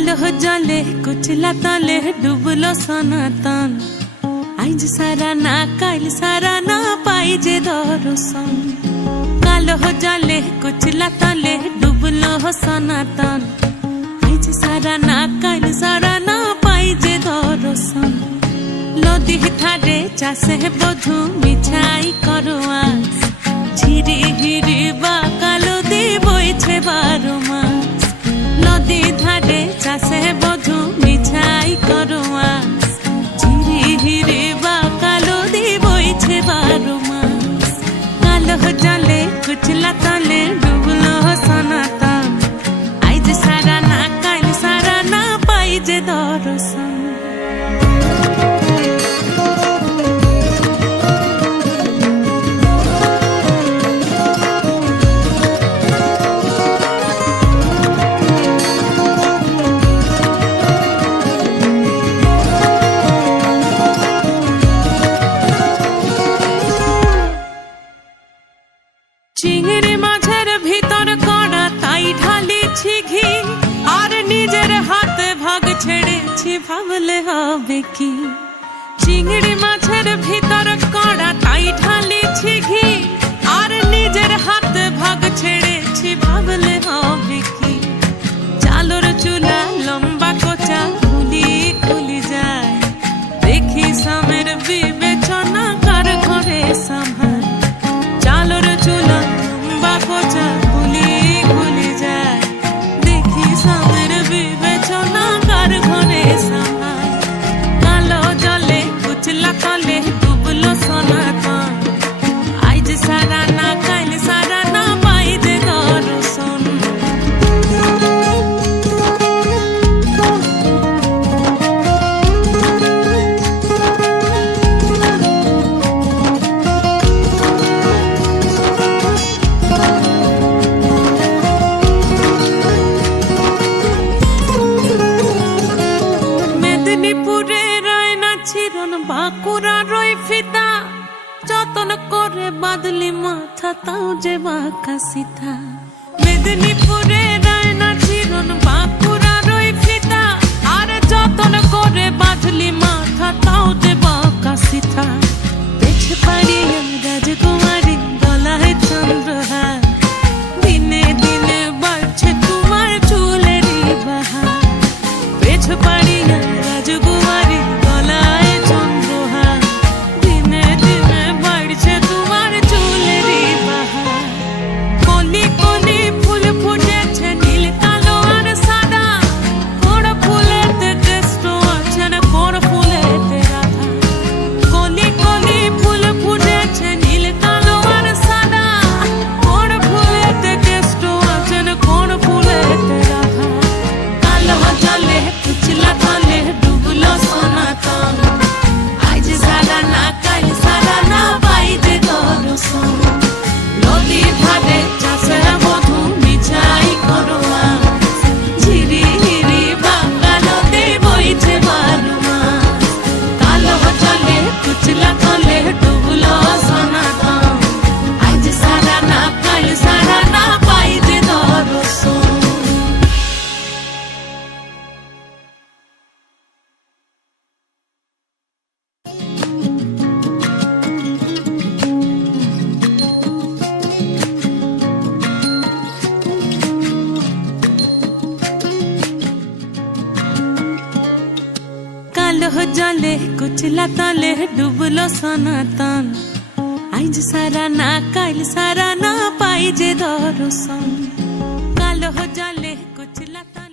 कालो जले कुचला तले डुबलो सनातन आज सारा ना काल सारा ना पाइजे दर्शन कालो जले कुचला तले डुबलो सनातन आज सारा ना काल सारा ना पाइजे दर्शन नदी थारे चासे बधु मिठाई करवा झिरी हिरी बा कालो दी बोइछे 12 मास नदी धारे चासे बधु मिठाई करवा झिरी हिरी बा कालो दी बोइछे 12 मास कालो जले कुचला तले डुबलो सनातन आज सारा ना काल सारा ना पाइजे दर्शन चिंगड़ी माझेर भीतर कड़ा ताई ढाली घी और निजेर हाथ भाग छेड़े भावले हबे की चिंगड़ी माझेर भीतर कड़ा ताई ढाली घी और निजेर हाथ भाग छेड़े भावले हबे की चालोर चूल्हा लंबा कोचा खुली खुली जाए देखी सामेर विवेचना कर घरे संभाल चालोर चूल्हा लंबा कोचा खुली खुली जाए देखी सामेर विवेचना कर घरे संभाल कालो जले कुचला तले डुबलो सनातन आज सारा ना काल सारा ना पाइजे दर्शन बाकुरा रोई फिता जतन करे बादली माथा ताऊ जे बाका सीता मेदिनीपुरे रायना चिरन बाकुरा रोई फिता आरे जतन करे बादली माथा ताऊ जे बाका सीता देख पारी राजकुमारी गलाय चंद्रहार दिने दिने बाड़छे तुम्हार चुलेरी बहार देख पारी राजकुमारी जले कुचला तले डुबलो सनातन आज सारा ना काल सारा ना पाइजे दर्शन कालो जले कुचला तले